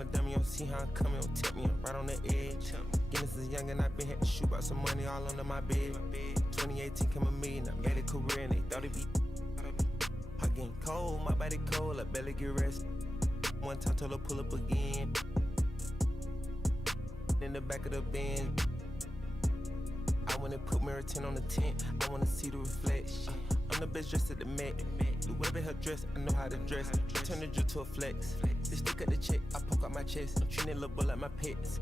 I'm a dummy, you don't see how I'm coming, don't tempt me, I'm right on the edge. Guinness is young and I been had to shoot out some money all under my bed. 2018 came a million, I made a career and they thought it'd be. I getting cold, my body cold, I barely get rest. One time told her pull up again. In the back of the Benz. I wanna put mirror 10 on the tent, I wanna see the reflection. I'm the best dressed at the Met. The way her dress, I know how to dress. Turn the drill to a flex. They stick at the check, I poke out my chest. I'm treating little boy like my pets.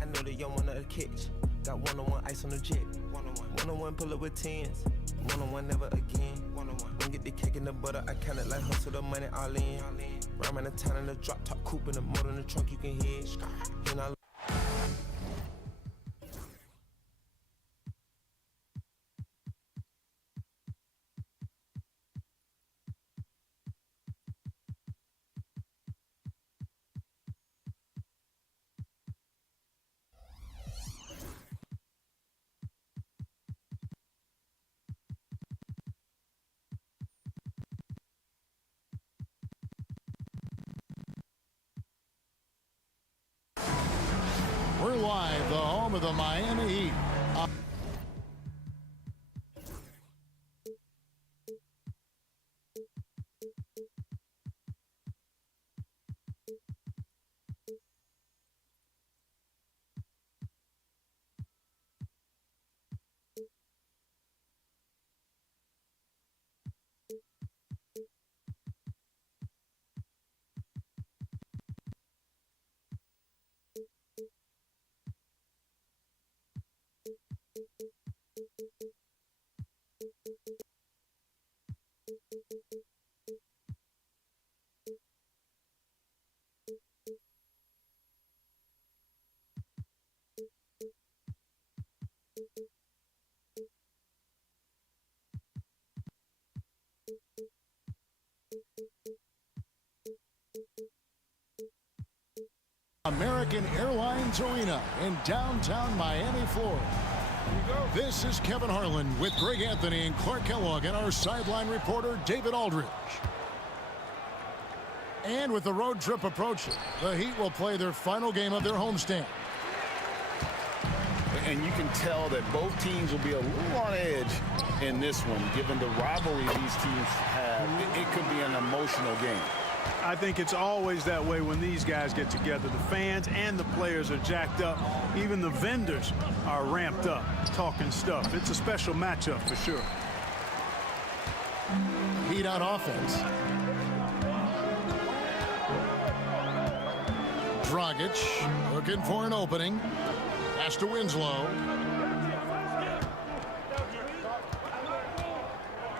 I know they young one of the catch. Got one-on-one ice on the jet. One-on-one pull up with tens. One-on-one never again. Don't get the cake in the butter, I kinda like hustle the money all in. Rhyme in the town in the drop top coupe in the motor in the trunk you can hear. And I We're live, the home of the Miami Heat. American Airlines Arena in downtown Miami, Florida. This is Kevin Harlan with Greg Anthony and Clark Kellogg and our sideline reporter David Aldridge. And with the road trip approaching, the Heat will play their final game of their homestand. And you can tell that both teams will be a little on edge in this one, given the rivalry these teams have. It could be an emotional game. I think it's always that way when these guys get together. The fans and the players are jacked up. Even the vendors are ramped up, talking stuff. It's a special matchup for sure. Heat on offense. Dragic looking for an opening. Pass to Winslow.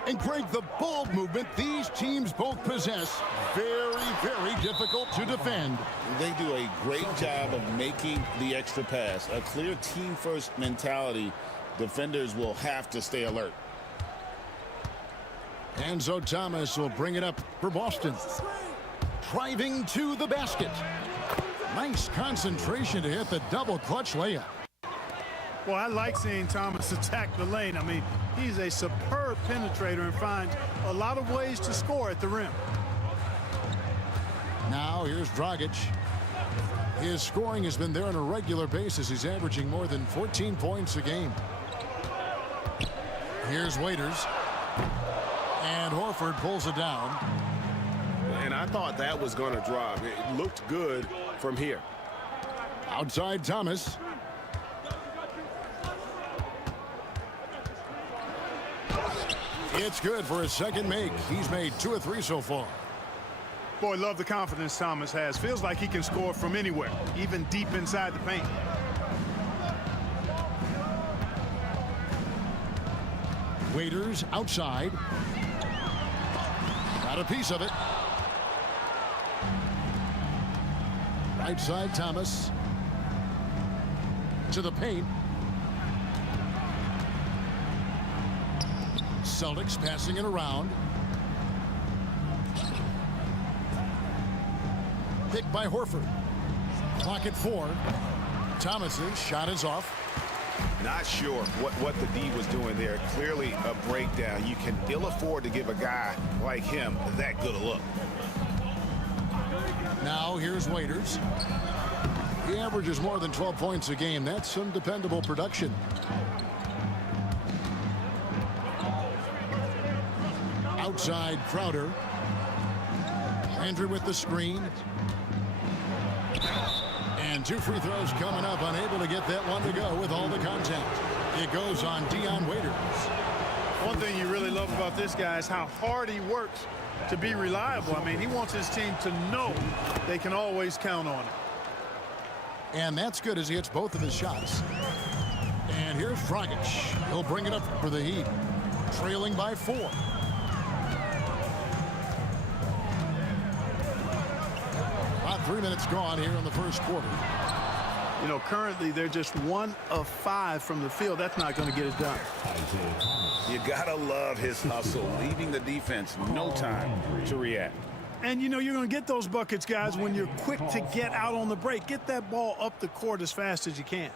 And Greg, the ball movement these teams both possess, very, very difficult to defend. They do a great job of making the extra pass. A clear team-first mentality. Defenders will have to stay alert. Enzo Thomas will bring it up for Boston. Driving to the basket. Nice concentration to hit the double clutch layup. Well, I like seeing Thomas attack the lane. I mean, he's a superb penetrator and finds a lot of ways to score at the rim. Now here's Dragic. His scoring has been there on a regular basis. He's averaging more than 14 points a game. Here's Waiters. And Horford pulls it down. And I thought that was going to drop. It looked good from here. Outside Thomas. It's good for his second make. He's made 2 of 3 so far. Boy, love the confidence Thomas has. Feels like he can score from anywhere, even deep inside the paint. Waiters outside. Got a piece of it. Right side Thomas. To the paint. Celtics passing it around. Picked by Horford. Clock at 4. Thomas's shot is off. Not sure what the D was doing there. Clearly a breakdown. You can ill afford to give a guy like him that good a look. Now here's Waiters. He averages more than 12 points a game. That's some dependable production. Outside Crowder. Andrew with the screen. And 2 free throws coming up. Unable to get that one to go with all the contact. It goes on Dion Waiters. One thing you really love about this guy is how hard he works to be reliable. I mean, he wants his team to know they can always count on it. And that's good as he hits both of his shots. And here's Dragic. He'll bring it up for the Heat. Trailing by 4. About 3 minutes gone here in the first quarter. You know, currently they're just 1 of 5 from the field. That's not going to get it done. You gotta love his hustle, leaving the defense no time to react. And, you know, you're going to get those buckets, guys, when you're quick to get out on the break. Get that ball up the court as fast as you can.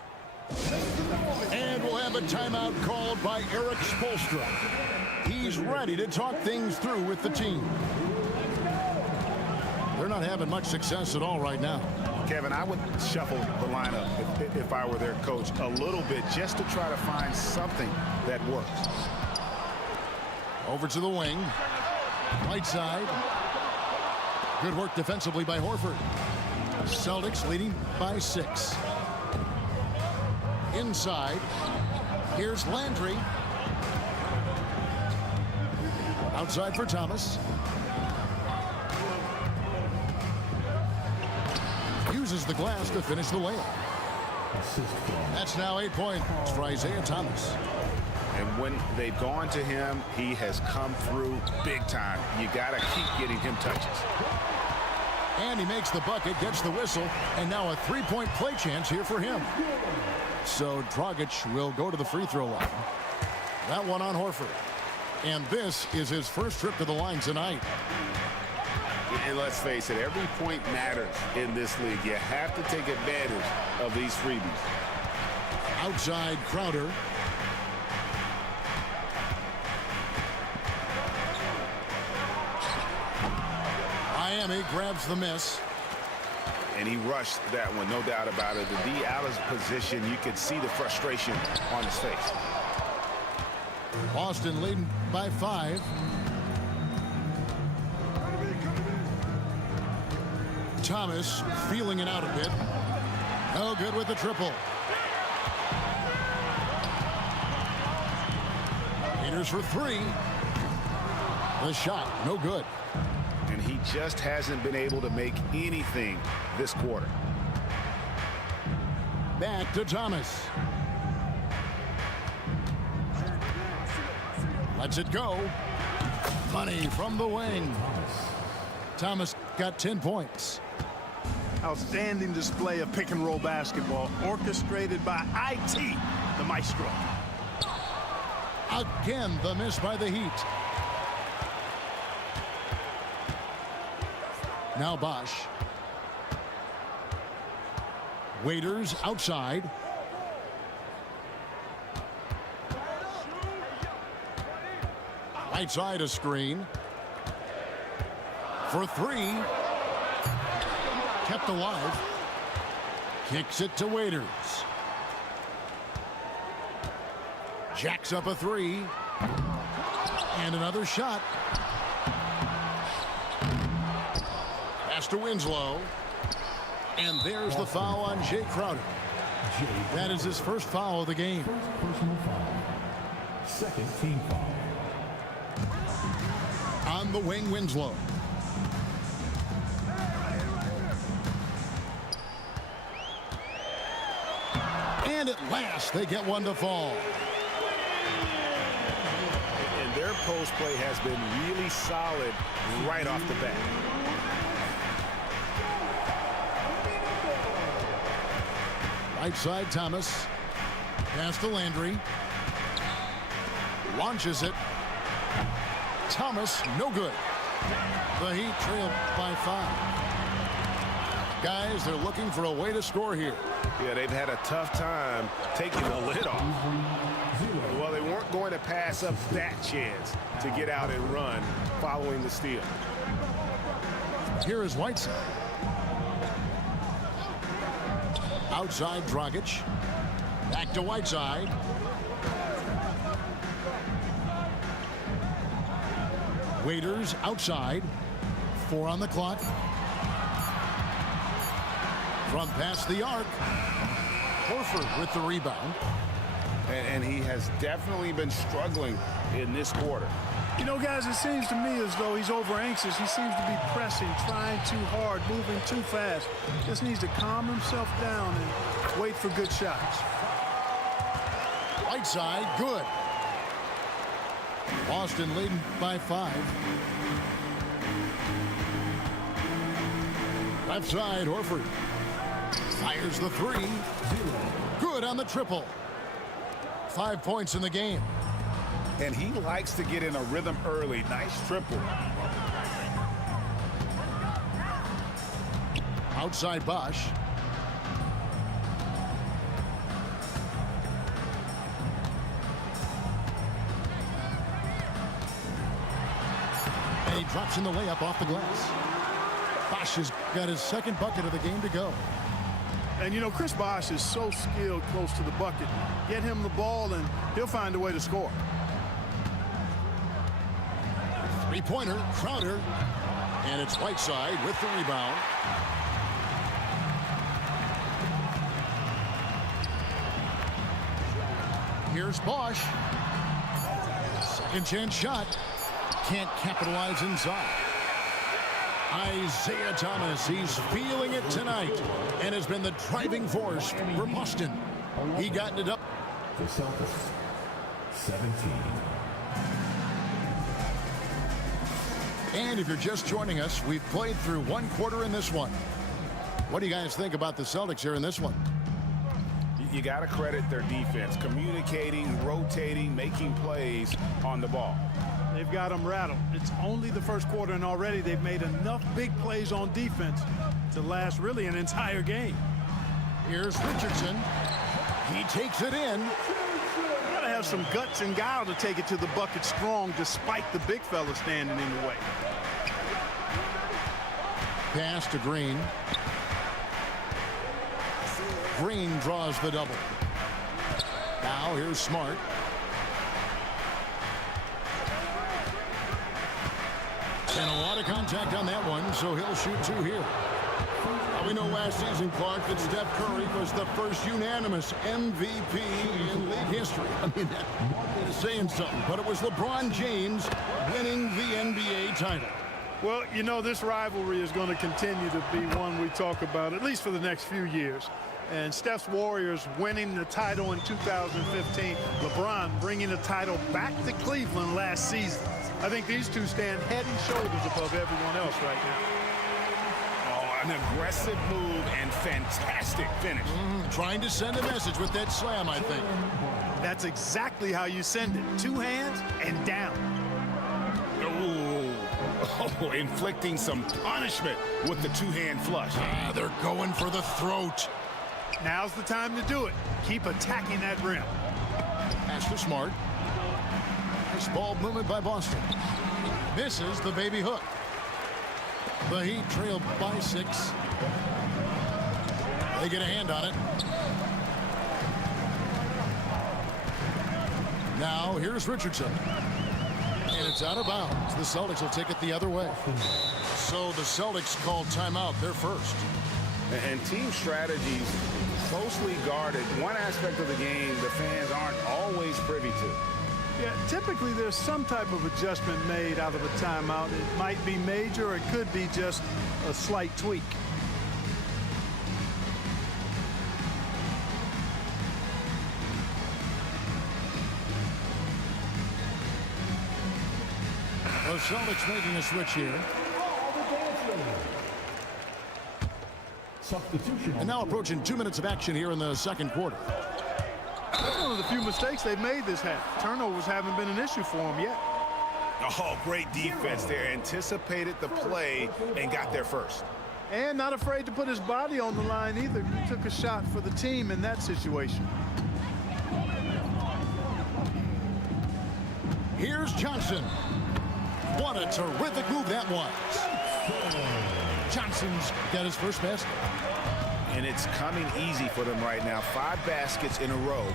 And we'll have a timeout called by Eric Spoelstra. He's ready to talk things through with the team. They're not having much success at all right now. Kevin, I would shuffle the lineup if I were their coach a little bit just to try to find something that works. Over to the wing. Right side. Good work defensively by Horford. Celtics leading by 6. Inside. Here's Landry. Outside for Thomas. Uses the glass to finish the layup. That's now 8 points for Isaiah Thomas. And when they've gone to him, he has come through big time. You got to keep getting him touches. And he makes the bucket, gets the whistle, and now a 3-point play chance here for him. So Dragic will go to the free throw line. That one on Horford. And this is his first trip to the line tonight. And let's face it, every point matters in this league. You have to take advantage of these freebies. Outside Crowder. Miami grabs the miss. And he rushed that one, no doubt about it. To be out of position, you could see the frustration on his face. Boston leading by 5. Thomas feeling it out a bit. No good with the triple. Peters for 3. The shot, no good. And he just hasn't been able to make anything this quarter. Back to Thomas. Lets it go. Money from the wing. Thomas got 10 points. Outstanding display of pick and roll basketball orchestrated by IT, the maestro. Again, the miss by the Heat. Now Bosch. Waiters outside. Right side a screen. For 3. Kept alive. Kicks it to Waiters. Jacks up a 3. And another shot. Pass to Winslow. And there's the foul on Jay Crowder. That is his first foul of the game. Personal foul. Second team foul. On the wing, Winslow. And at last, they get one to fall. And their post play has been really solid right off the bat. Right side, Thomas. Pass to Landry. Launches it. Thomas, no good. The Heat trail by 5. Guys, they're looking for a way to score here. Yeah, they've had a tough time taking the lid off. Well, they weren't going to pass up that chance to get out and run following the steal. Here is Whiteside. Outside Dragic. Back to Whiteside. Waiters outside. 4 on the clock. From past the arc. Horford with the rebound. And he has definitely been struggling in this quarter. You know, guys, it seems to me as though he's over anxious. He seems to be pressing, trying too hard, moving too fast. Just needs to calm himself down and wait for good shots. Whiteside, good. Boston leading by 5. Left side, Horford. Fires the 3. Good on the triple. 5 points in the game. And he likes to get in a rhythm early. Nice triple. Outside Bosch. And he drops in the layup off the glass. Bosch has got his second bucket of the game to go. And, you know, Chris Bosh is so skilled close to the bucket. Get him the ball, and he'll find a way to score. Three-pointer, Crowder. And it's Whiteside with the rebound. Here's Bosch. Second chance shot. Can't capitalize inside. Isaiah Thomas, he's feeling it tonight and has been the driving force for Boston. He got it up. The Celtics, 17. And if you're just joining us, we've played through 1 quarter in this one. What do you guys think about the Celtics here in this one? You got to credit their defense, communicating, rotating, making plays on the ball. They've got them rattled. It's only the first quarter, and already they've made enough big plays on defense to last really an entire game. Here's Richardson. He takes it in. You got to have some guts and guile to take it to the bucket strong despite the big fella standing in the way. Pass to Green. Green draws the double. Now here's Smart. And a lot of contact on that one, so he'll shoot 2 here. We know last season, Clark, that Steph Curry was the first unanimous MVP in league history. I mean, that is saying something, but it was LeBron James winning the NBA title. Well, you know, this rivalry is going to continue to be one we talk about, at least for the next few years. And Steph's Warriors winning the title in 2015. LeBron bringing the title back to Cleveland last season. I think these two stand head and shoulders above everyone else right now. Oh, an aggressive move and fantastic finish. Trying to send a message with that slam, I think. That's exactly how you send it. 2 hands and down. Oh, inflicting some punishment with the 2-hand flush. They're going for the throat. Now's the time to do it. Keep attacking that rim. Pass to Smart. Nice ball movement by Boston. Misses the baby hook. The Heat trail by 6. They get a hand on it. Now here's Richardson. And it's out of bounds. The Celtics will take it the other way. So the Celtics call timeout. They're first. And team strategies closely guarded. One aspect of the game the fans aren't always privy to. Yeah, typically there's some type of adjustment made out of a timeout. It might be major, or it could be just a slight tweak. The Celtics making a switch here. Substitution. And now approaching 2 minutes of action here in the second quarter. That's one of the few mistakes they've made this half. Turnovers haven't been an issue for them yet. Oh, great defense there. Anticipated the play and got there first. And not afraid to put his body on the line either. He took a shot for the team in that situation. Here's Johnson. What a terrific move that was. Johnson's got his first basket. And it's coming easy for them right now. 5 baskets in a row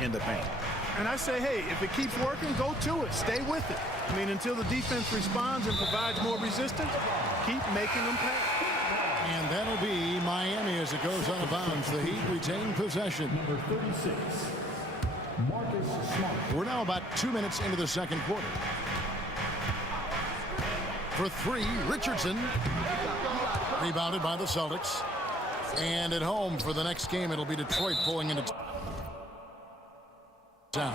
in the paint. And I say, hey, if it keeps working, go to it. Stay with it. I mean, until the defense responds and provides more resistance, keep making them pay. And that'll be Miami as it goes out of bounds. The Heat retain possession. Number 36, Marcus Smart. We're now about 2 minutes into the second quarter. For 3, Richardson. Rebounded by the Celtics. And at home for the next game, it'll be Detroit pulling into town.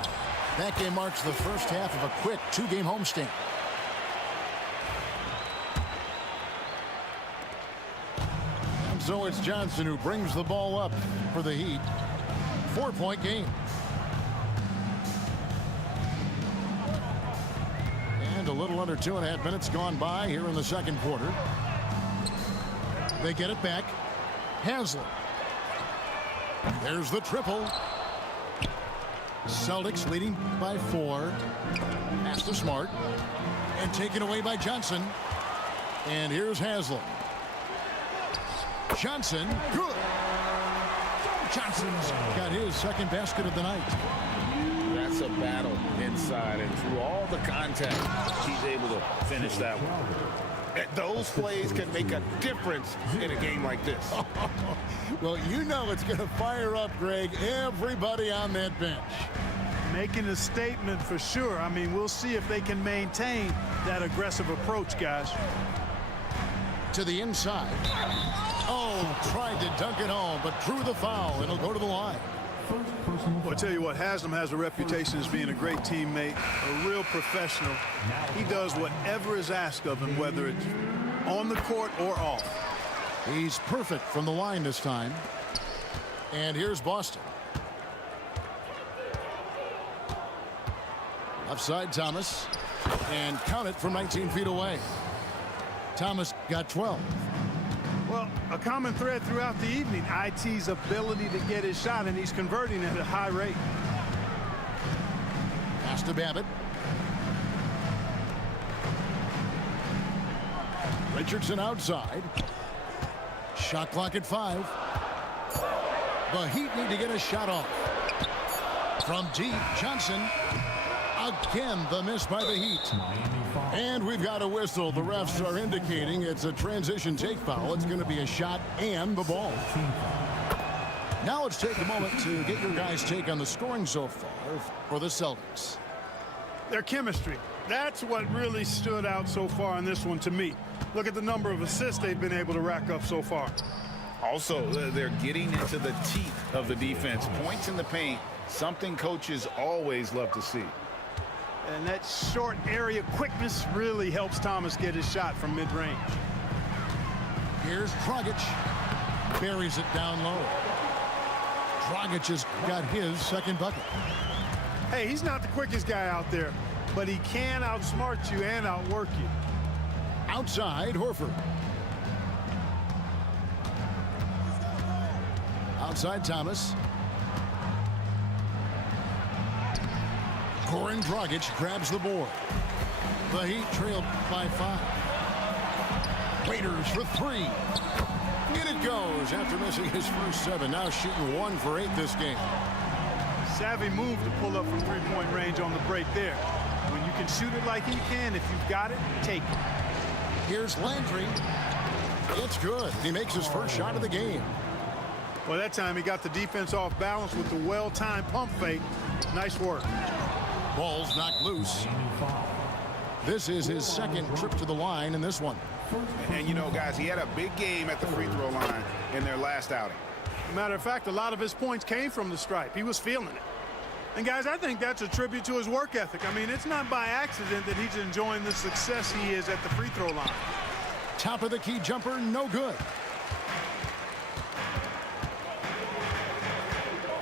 That game marks the first half of a quick 2-game homestand. And so it's Johnson who brings the ball up for the Heat. 4-point game. And a little under 2.5 minutes gone by here in the second quarter. They get it back. Haslem. There's the triple. Celtics leading by 4. Pass to Smart. And taken away by Johnson. And here's Haslem. Johnson. Good. Johnson's got his second basket of the night. That's a battle inside, and through all the contact, he's able to finish that one. Those plays can make a difference in a game like this. Well, you know it's going to fire up, Greg, everybody on that bench. Making a statement for sure. I mean, we'll see if they can maintain that aggressive approach, guys. To the inside. Oh, tried to dunk it home, but drew the foul. It'll go to the line. Well, I tell you what, Haslem has a reputation as being a great teammate, a real professional. He does whatever is asked of him, whether it's on the court or off. He's perfect from the line this time. And here's Boston. Offside Thomas. And count it from 19 feet away. Thomas got 12. Well, a common thread throughout the evening, IT's ability to get his shot, and he's converting at a high rate. Pass to Babbitt. Richardson outside. Shot clock at 5. The Heat need to get a shot off. From deep, Johnson. Again, the miss by the Heat. And we've got a whistle. The refs are indicating it's a transition take foul. It's going to be a shot and the ball. Now let's take a moment to get your guys' take on the scoring so far for the Celtics. Their chemistry. That's what really stood out so far in this one to me. Look at the number of assists they've been able to rack up so far. Also, they're getting into the teeth of the defense. Points in the paint, something coaches always love to see. And that short area quickness really helps Thomas get his shot from mid-range. Here's Dragic. Buries it down low. Dragic has got his second bucket. Hey, he's not the quickest guy out there, but he can outsmart you and outwork you. Outside, Horford. Outside, Thomas. Goran Dragic grabs the board. The Heat trailed by 5. Raiders for 3. In it goes after missing his first 7. Now shooting 1 for 8 this game. Savvy move to pull up from three-point range on the break there. When you can shoot it like he can, if you've got it, take it. Here's Landry. It's good. He makes his first shot of the game. Well, that time he got the defense off balance with the well-timed pump fake. Nice work. Ball's knocked loose. This is his second trip to the line in this one. And, you know, guys, he had a big game at the free throw line in their last outing. Matter of fact, a lot of his points came from the stripe. He was feeling it. And, guys, I think that's a tribute to his work ethic. I mean, it's not by accident that he's enjoying the success he is at the free throw line. Top of the key jumper, no good.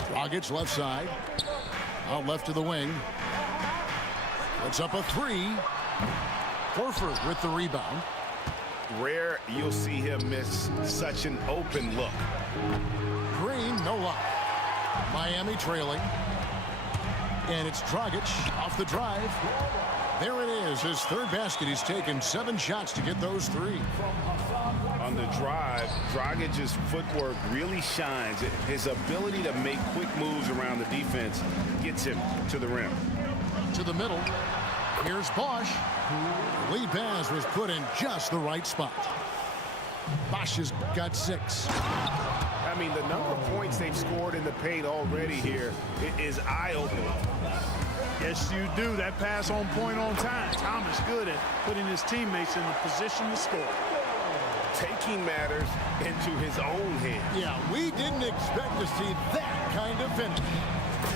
Dragic left side. Out left to the wing. It's up a 3. Horford with the rebound. Rare you'll see him miss such an open look. Green, no luck. Miami trailing. And it's Dragic off the drive. There it is, his third basket. He's taken 7 shots to get those 3. On the drive, Dragic's footwork really shines. His ability to make quick moves around the defense gets him to the rim. To the middle. Here's Bosch. Lead pass was put in just the right spot. Bosch has got 6. I mean, the number of points they've scored in the paint already here is eye-opening. Yes, you do. That pass on point on time. Thomas good at putting his teammates in the position to score. Taking matters into his own hands. Yeah, we didn't expect to see that kind of finish.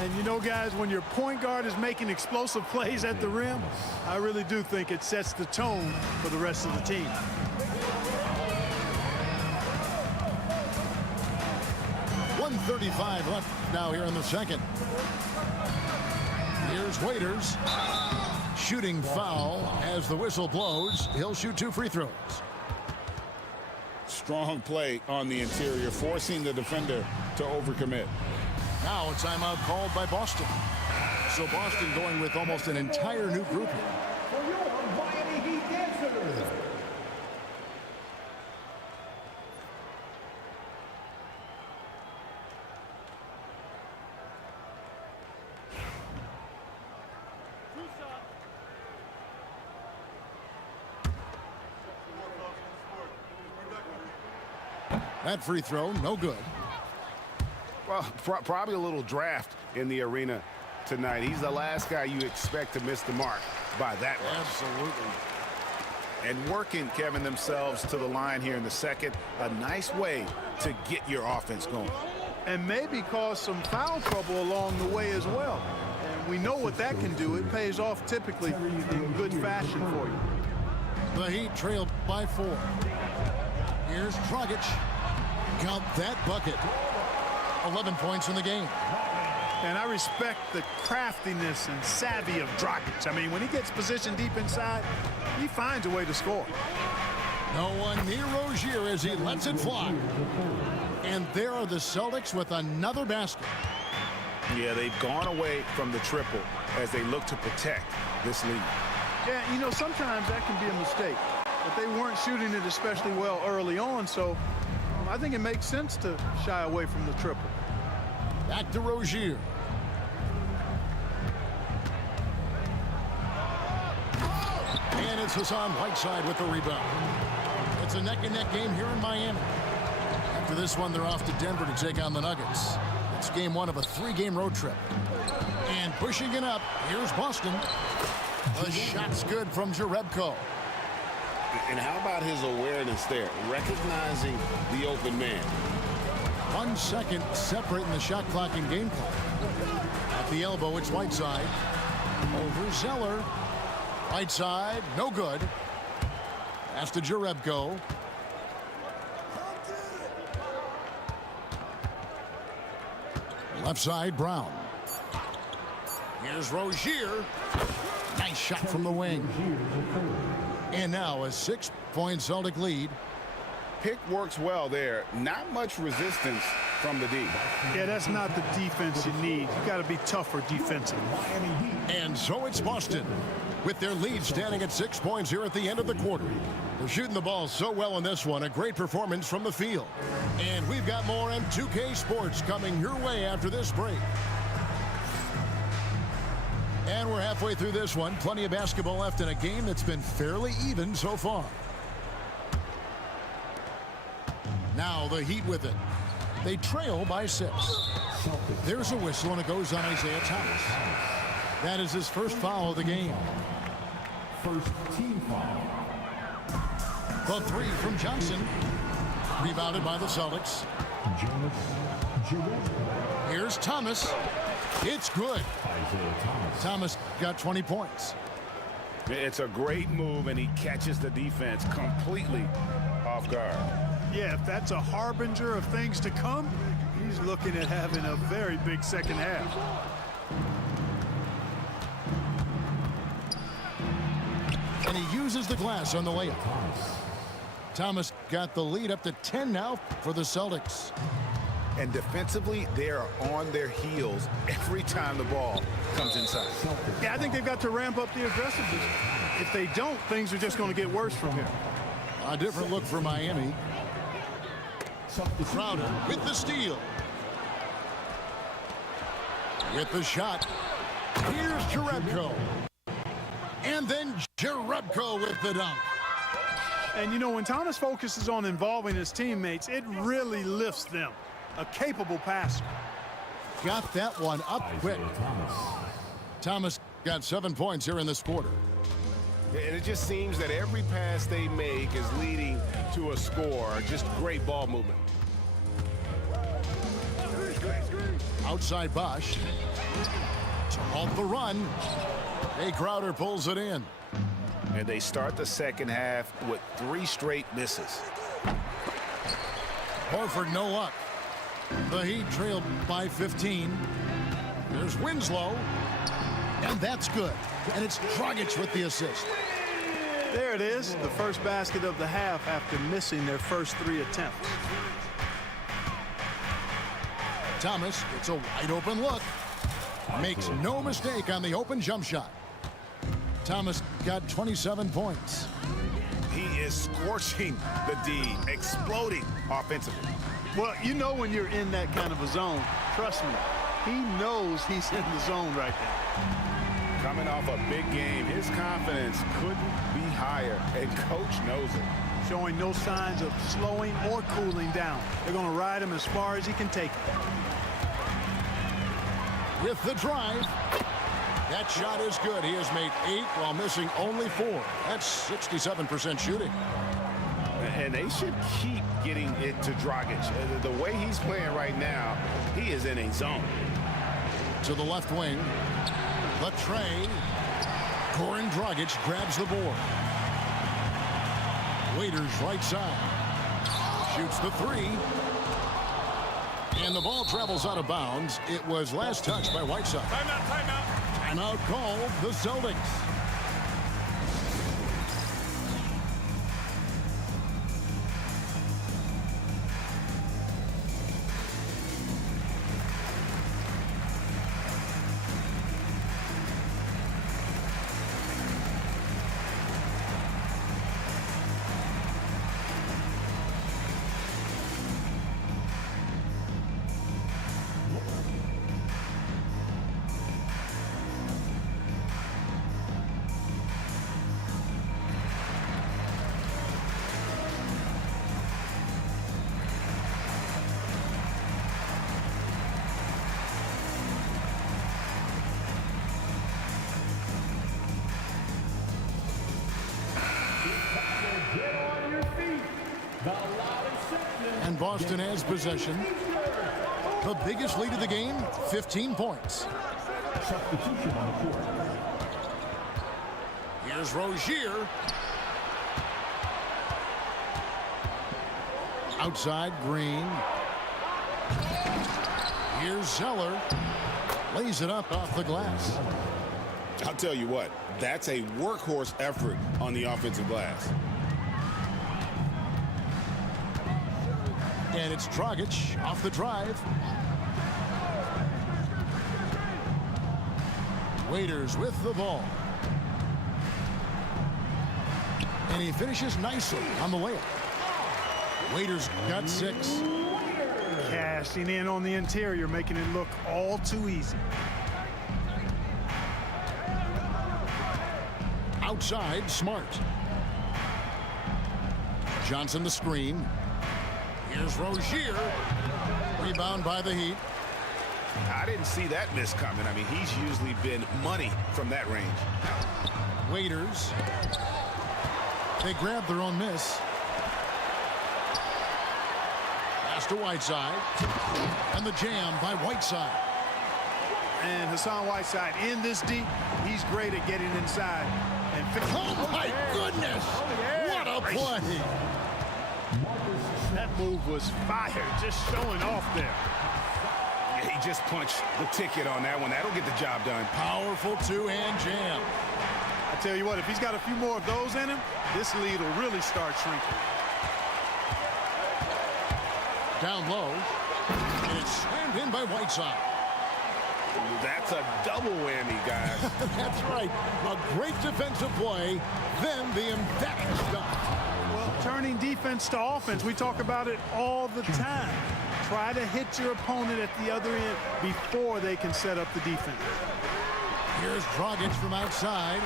And you know, guys, when your point guard is making explosive plays at the rim, I really do think it sets the tone for the rest of the team. .135 left now here in the second. Here's Waiters. Shooting foul as the whistle blows. He'll shoot 2 free throws. Strong play on the interior, forcing the defender to overcommit. Now a timeout called by Boston. So Boston going with almost an entire new group here. For your Miami Heat dancers. That free throw, no good. Well, probably a little draft in the arena tonight. He's the last guy you expect to miss the mark by that much. Absolutely. And working, Kevin, themselves to the line here in the second. A nice way to get your offense going. And maybe cause some foul trouble along the way as well. And we know what that can do. It pays off typically in good fashion for you. The Heat trail by 4. Here's Dragic. Count that bucket. 11 points in the game. And I respect the craftiness and savvy of Dragic. I mean, when he gets positioned deep inside, he finds a way to score. No one near Rozier as he lets it fly. And there are the Celtics with another basket. Yeah, they've gone away from the triple as they look to protect this lead. Yeah, you know, sometimes that can be a mistake. But they weren't shooting it especially well early on, so I think it makes sense to shy away from the triple. Back to Rozier. And it's Hassan Whiteside with the rebound. It's a neck-and-neck game here in Miami. After this one, they're off to Denver to take on the Nuggets. It's game 1 of a 3-game road trip. And pushing it up, here's Boston. The shot's good from Jerebko. And how about his awareness there, recognizing the open man? 1 second separating the shot clock and game clock. At the elbow, it's Whiteside. Over Zeller. Whiteside, no good. Pass to Jerebko. Left side, Brown. Here's Rozier. Nice shot from the wing. And now a 6-point Celtic lead. Pick works well there. Not much resistance from the D. Yeah, that's not the defense you need. You got to be tougher defensively. And so it's Boston with their lead standing at 6 points here at the end of the quarter. They're shooting the ball so well in this one. A great performance from the field. And we've got more M2K Sports coming your way after this break. And we're halfway through this one. Plenty of basketball left in a game that's been fairly even so far. Now the Heat with it. They trail by 6. There's a whistle, and it goes on Isaiah Thomas. That is his first foul of the game. First team foul. The 3 from Johnson. Rebounded by the Celtics. Jonas Jerebko. Here's Thomas. It's good. Isaiah Thomas. Thomas got 20 points. It's a great move, and he catches the defense completely off guard. Yeah, if that's a harbinger of things to come, he's looking at having a very big second half. And he uses the glass on the layup. Thomas got the lead up to 10 now for the Celtics. And defensively, they are on their heels every time the ball comes inside. Yeah, I think they've got to ramp up the aggressiveness. If they don't, things are just going to get worse from here. A different look for Miami. Crowder with the steal. With the shot. Here's Jerebko. And then Jerebko with the dunk. And, you know, when Thomas focuses on involving his teammates, it really lifts them. A capable passer. Got that one up quick. Thomas got 7 points here in this quarter. And it just seems that every pass they make is leading to a score. Just great ball movement. Outside Bosch. To halt the run. Jay Crowder pulls it in. And they start the second half with 3 straight misses. Horford no luck. The Heat trailed by 15. There's Winslow. And that's good. And it's Dragic with the assist. There it is, the first basket of the half after missing their first 3 attempts. Thomas gets a wide open look. Makes no mistake on the open jump shot. Thomas got 27 points. He is scorching the D, exploding offensively. Well, you know when you're in that kind of a zone, trust me, he knows he's in the zone right there. Coming off a big game, his confidence couldn't be higher, and coach knows it. Showing no signs of slowing or cooling down. They're going to ride him as far as he can take it. With the drive. That shot is good. He has made 8 while missing only 4. That's 67% shooting. And they should keep getting it to Dragic. The way he's playing right now, he is in a zone. To the left wing. The tray. Goran Dragic grabs the board. Waiters right side. Shoots the 3. And the ball travels out of bounds. It was last touched by Whiteside. Timeout. Timeout called the Celtics. And Boston has possession. The biggest lead of the game, 15 points. Substitution on the court. Here's Rozier. Outside, Green. Here's Zeller. Lays it up off the glass. I'll tell you what, that's a workhorse effort on the offensive glass. And it's Dragic off the drive. Waiters with the ball. And he finishes nicely on the layup. Waiters got 6. Cashing in on the interior, making it look all too easy. Outside, Smart. Johnson the screen. Here's Rozier. Rebound by the Heat. I didn't see that miss coming. I mean, he's usually been money from that range. Waiters. They grab their own miss. Pass to Whiteside. And the jam by Whiteside. And Hassan Whiteside in this deep, he's great at getting inside. And Oh, my goodness. What a play. That move was fire, just showing off there. Yeah, he just punched the ticket on that one. That'll get the job done. Powerful two-hand jam. I tell you what, if he's got a few more of those in him, this lead will really start shrinking. Down low. And And it's slammed in by Whiteside. That's a double whammy, guys. That's right. A great defensive play, then the emphatic stop. Well, turning defense to offense, we talk about it all the time. Try to hit your opponent at the other end before they can set up the defense. Here's Dragic from outside.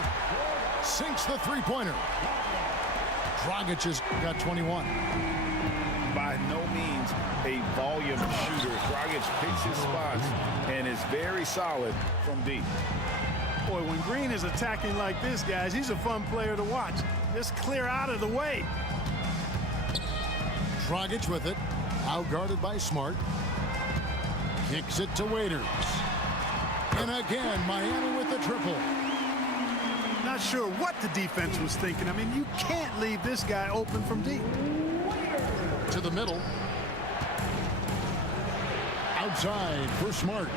Sinks the three-pointer. Dragic has got 21. By no means a volume shooter. Dragic picks his spots and is very solid from deep. Boy, when Green is attacking like this, guys, he's a fun player to watch. Just clear out of the way. Dragic with it. Outguarded by Smart. Kicks it to Waiters. And again, Miami with the triple. Not sure what the defense was thinking. I mean, you can't leave this guy open from deep. To the middle. Outside for Smart.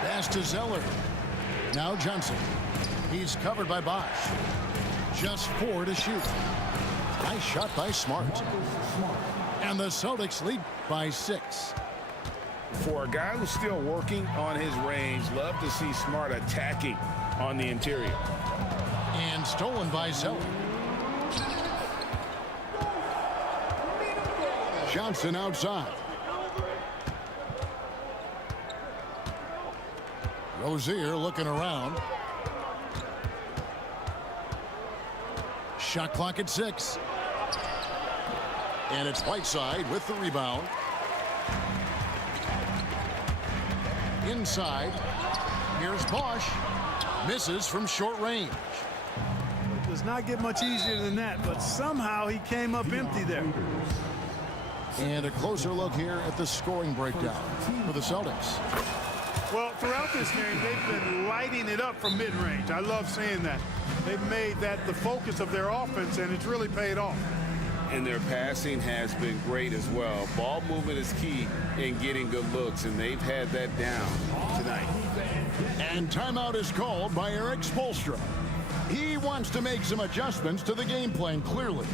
Pass to Zeller. Now Johnson. He's covered by Bosch. Just 4 to shoot. Nice shot by Smart. And the Celtics lead by 6. For a guy who's still working on his range, love to see Smart attacking on the interior. And stolen by Zeller. Johnson outside. Rozier looking around. Shot clock at 6. And it's Whiteside with the rebound. Inside. Here's Bosch. Misses from short range. Does not get much easier than that, but somehow he came up empty there. And a closer look here at the scoring breakdown for the Celtics. Well, throughout this game, they've been lighting it up from mid-range. I love seeing that. They've made that the focus of their offense, and it's really paid off. And their passing has been great as well. Ball movement is key in getting good looks, and they've had that down tonight. And timeout is called by Eric Spoelstra. He wants to make some adjustments to the game plan, clearly.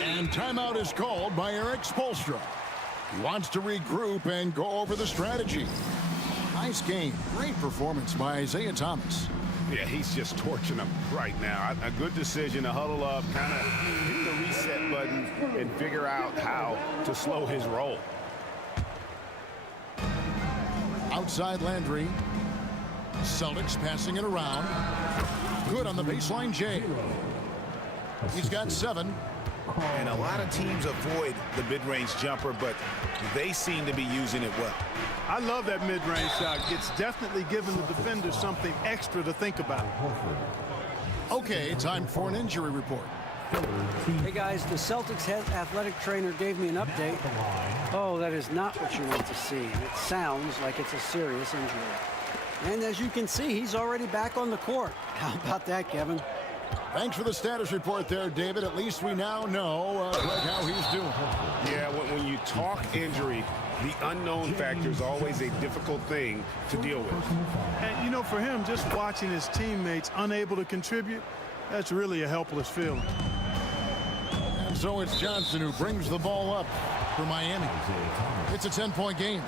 And timeout is called by Eric Spoelstra. He wants to regroup and go over the strategy. Nice game. Great performance by Isaiah Thomas. Yeah, he's just torching them right now. A good decision to huddle up, kind of hit the reset button, and figure out how to slow his roll. Outside Landry. Celtics passing it around. Good on the baseline, Jay. He's got 7. And a lot of teams avoid the mid-range jumper, but they seem to be using it well. I love that mid-range shot. It's definitely given the defender something extra to think about. Okay, time for an injury report. Hey guys, the Celtics head athletic trainer gave me an update. Oh, that is not what you want to see. It sounds like it's a serious injury. And as you can see, he's already back on the court. How about that, Kevin? Thanks for the status report there, David. At least we now know how he's doing. Yeah, when you talk injury, the unknown factor is always a difficult thing to deal with. And, you know, for him, just watching his teammates unable to contribute, that's really a helpless feeling. And so it's Johnson who brings the ball up for Miami. It's a 10-point game.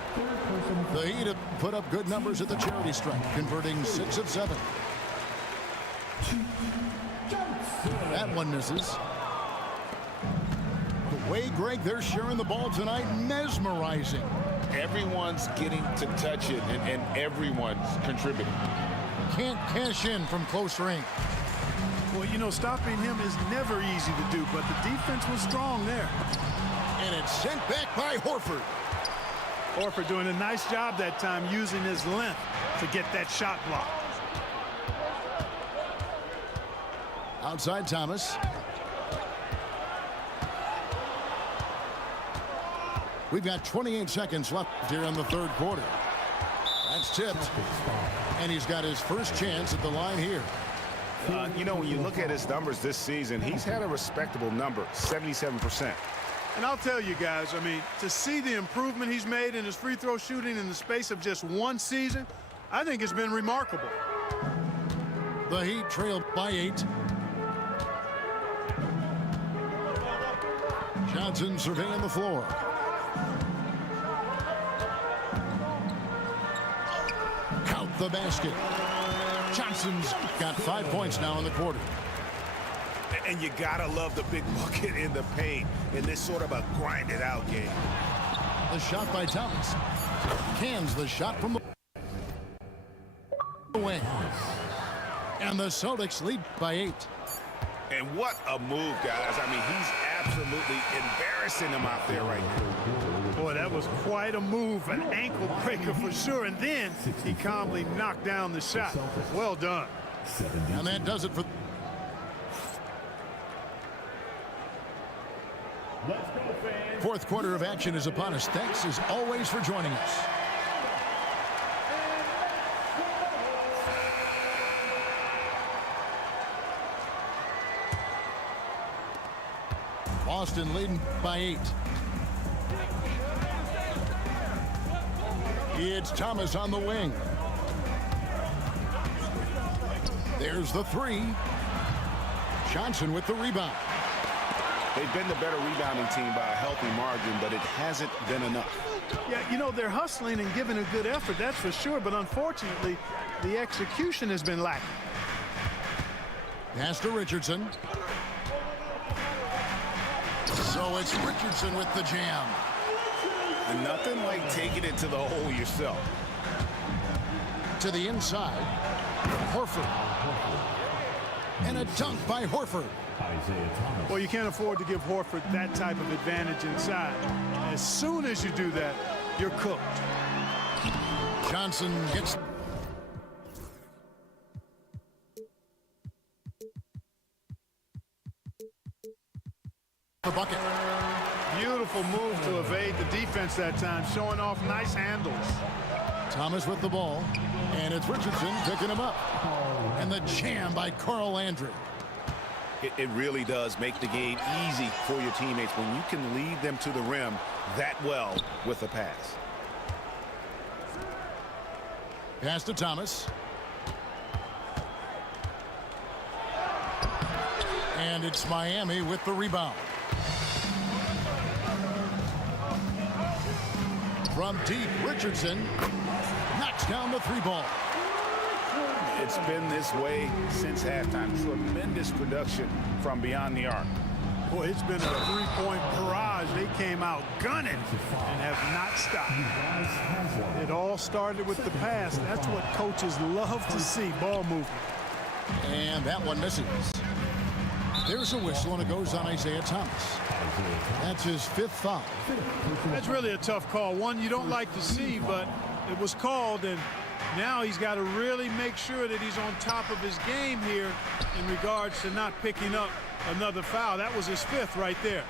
The Heat have put up good numbers at the charity stripe, converting 6 of 7. That one misses. The way, Greg, they're sharing the ball tonight, mesmerizing. Everyone's getting to touch it, and everyone's contributing. Can't cash in from close range. Well, you know, stopping him is never easy to do, but the defense was strong there. And it's sent back by Horford. Horford doing a nice job that time using his length to get that shot blocked. Outside Thomas. We've got 28 seconds left here in the third quarter. That's tipped. And he's got his first chance at the line here. You know, when you look at his numbers this season, he's had a respectable number, 77%. And I'll tell you guys, I mean, to see the improvement he's made in his free throw shooting in the space of just one season, I think it's been remarkable. The Heat trail by 8. Johnson surveying the floor. Count the basket. Johnson's got 5 points now in the quarter. And you gotta love the big bucket in the paint in this sort of a grinded out game. The shot by Thomas. Cans the shot from the wing. And the Celtics lead by 8. And what a move, guys. I mean, he's absolutely embarrassing them out there right now. Boy, that was quite a move, an ankle breaker for sure. And then he calmly knocked down the shot. Well done. And that does it for... Fourth quarter of action is upon us. Thanks as always for joining us. Boston leading by 8. It's Thomas on the wing. There's the 3. Johnson with the rebound. They've been the better rebounding team by a healthy margin, but it hasn't been enough. Yeah, you know, they're hustling and giving a good effort, that's for sure. But unfortunately, the execution has been lacking. Pass to Richardson. So it's Richardson with the jam. And nothing like taking it to the hole yourself. To the inside. Horford. And a dunk by Horford. Well, you can't afford to give Horford that type of advantage inside. As soon as you do that, you're cooked. Johnson gets... the bucket. Beautiful move to evade the defense that time, showing off nice handles. Thomas with the ball, and it's Richardson picking him up. And the jam by Carl Landry. It really does make the game easy for your teammates when you can lead them to the rim that well with a pass. Pass to Thomas. And it's Miami with the rebound. From deep, Richardson knocks down the 3-ball. It's been this way since halftime. Tremendous production from beyond the arc. Boy, it's been a 3-point barrage. They came out gunning and have not stopped. It all started with the pass. That's what coaches love to see, ball movement. And that one misses. There's a whistle, and it goes on Isaiah Thomas. That's his 5th foul. That's really a tough call. One you don't like to see, but it was called, and now he's got to really make sure that he's on top of his game here in regards to not picking up another foul. That was his 5th right there.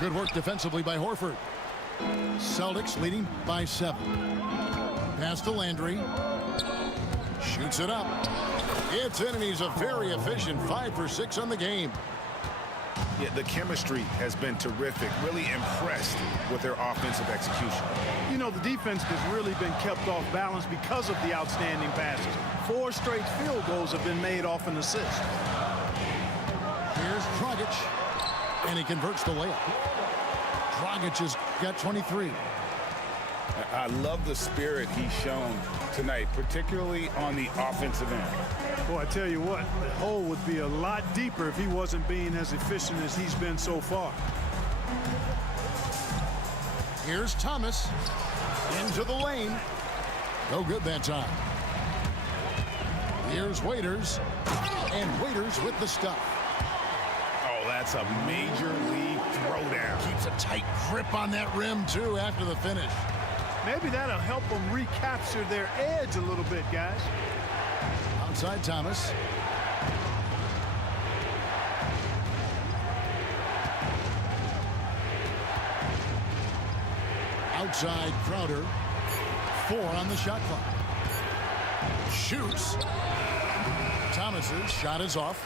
Good work defensively by Horford. Celtics leading by 7. Pass to Landry. Shoots it up. It's in, and he's a very efficient 5 for 6 on the game. Yeah, the chemistry has been terrific. Really impressed with their offensive execution. You know, the defense has really been kept off balance because of the outstanding passes. 4 straight field goals have been made off an assist. Here's Dragic, and he converts the layup. Dragic has got 23. I love the spirit he's shown tonight, particularly on the offensive end. Boy, I tell you what, the hole would be a lot deeper if he wasn't being as efficient as he's been so far. Here's Thomas into the lane. No good that time. Here's Waiters, and Waiters with the stuff. Oh, that's a major league throwdown. Keeps a tight grip on that rim, too, after the finish. Maybe that'll help them recapture their edge a little bit, guys. Outside Thomas. Outside Crowder. 4 on the shot clock. Shoots. Thomas's shot is off.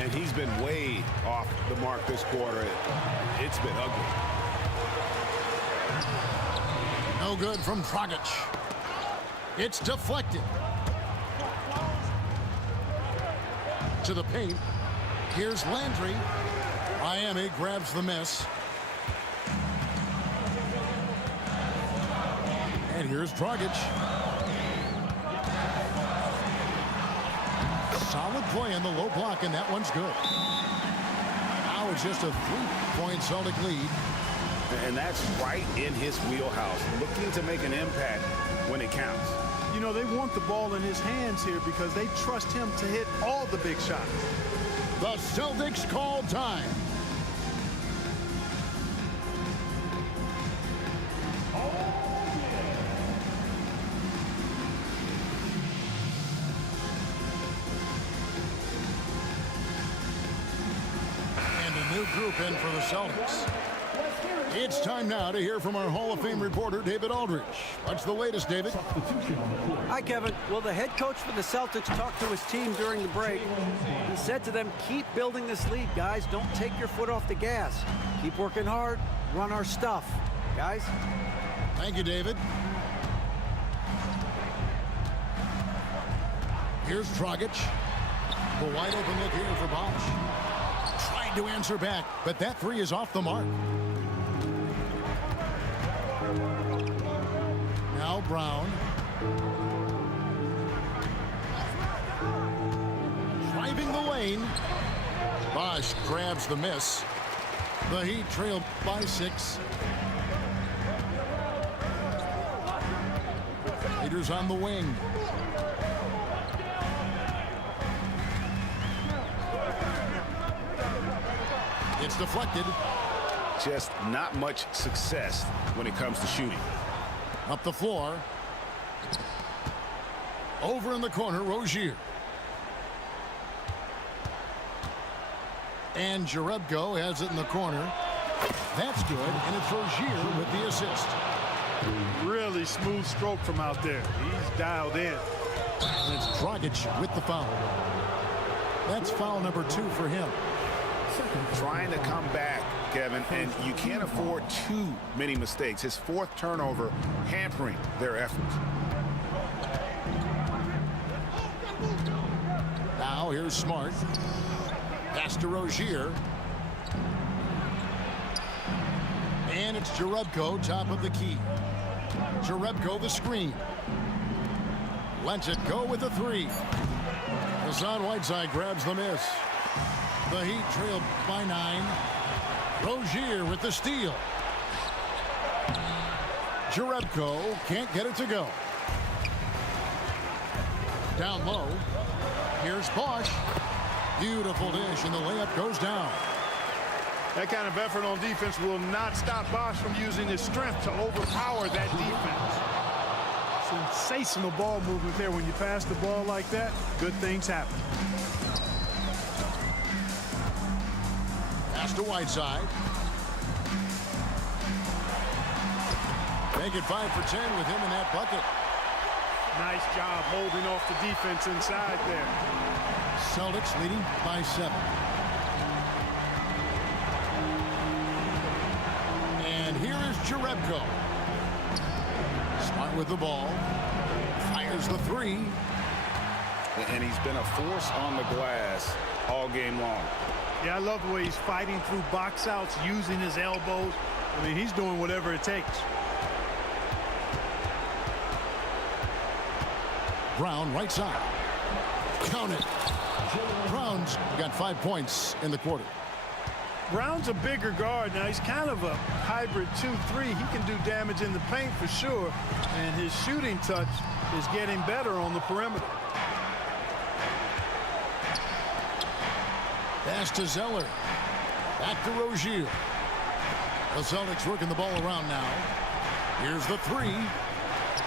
And he's been way off the mark this quarter. It's been ugly. No good from Dragic. It's deflected. To the paint. Here's Landry. Miami grabs the miss. And here's Dragic. Solid play in the low block, and that one's good. Now it's just a 3-point Celtic lead. And that's right in his wheelhouse, looking to make an impact when it counts. You know, they want the ball in his hands here because they trust him to hit all the big shots. The Celtics call time. And a new group in for the Celtics. It's time now to hear from our Hall of Fame reporter, David Aldridge. What's the latest, David? Hi, Kevin. Well, the head coach for the Celtics talked to his team during the break. He said to them, keep building this lead, guys. Don't take your foot off the gas. Keep working hard. Run our stuff, guys. Thank you, David. Here's Dragic. The wide open look here for Bosch. Tried to answer back, but that three is off the mark. Now Brown. Driving the lane. Bosch grabs the miss. The Heat trail by 6. Raiders on the wing. It's deflected. Just not much success when it comes to shooting. Up the floor. Over in the corner, Rozier. And Jerebko has it in the corner. That's good, and it's Rozier with the assist. Really smooth stroke from out there. He's dialed in. And it's Dragic with the foul. That's foul number 2 for him. Trying to come back, Kevin, and you can't afford too many mistakes. His 4th turnover hampering their efforts. Now here's Smart. Pass to Rozier. And it's Jerebko, top of the key. Jerebko the screen. Lets it go with a 3. Hassan Whiteside grabs the miss. The Heat trail by 9. Rozier with the steal. Jerebko can't get it to go. Down low. Here's Bosch. Beautiful dish, and the layup goes down. That kind of effort on defense will not stop Bosch from using his strength to overpower that defense. Sensational ball movement there. When you pass the ball like that, good things happen. Pass to Whiteside. Make it 5 for 10 with him in that bucket. Nice job holding off the defense inside there. Celtics leading by 7. And here is Jerebko. Smart with the ball. Fires the 3. And he's been a force on the glass all game long. Yeah, I love the way he's fighting through box outs, using his elbows. I mean, he's doing whatever it takes. Brown right side. Count it. Brown's got 5 points in the quarter. Brown's a bigger guard. Now, he's kind of a hybrid 2-3. He can do damage in the paint for sure. And his shooting touch is getting better on the perimeter. Pass to Zeller. Back to Rozier. The Celtics working the ball around now. Here's the 3.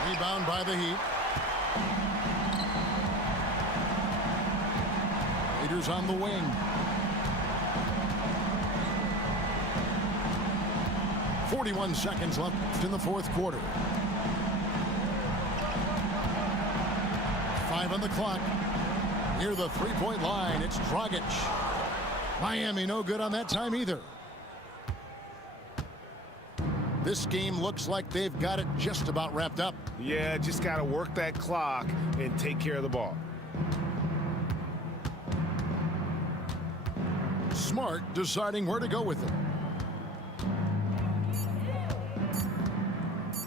Rebound by the Heat. Raiders on the wing. .41 seconds left in the 4th quarter. 5 on the clock. Near the 3-point line, it's Dragic. Miami no good on that time either. This game looks like they've got it just about wrapped up. Yeah, just got to work that clock and take care of the ball. Smart deciding where to go with him.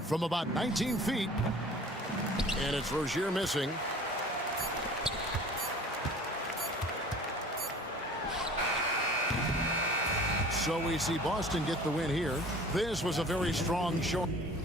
From about 19 feet. And it's Rozier missing. So we see Boston get the win here. This was a very strong showing.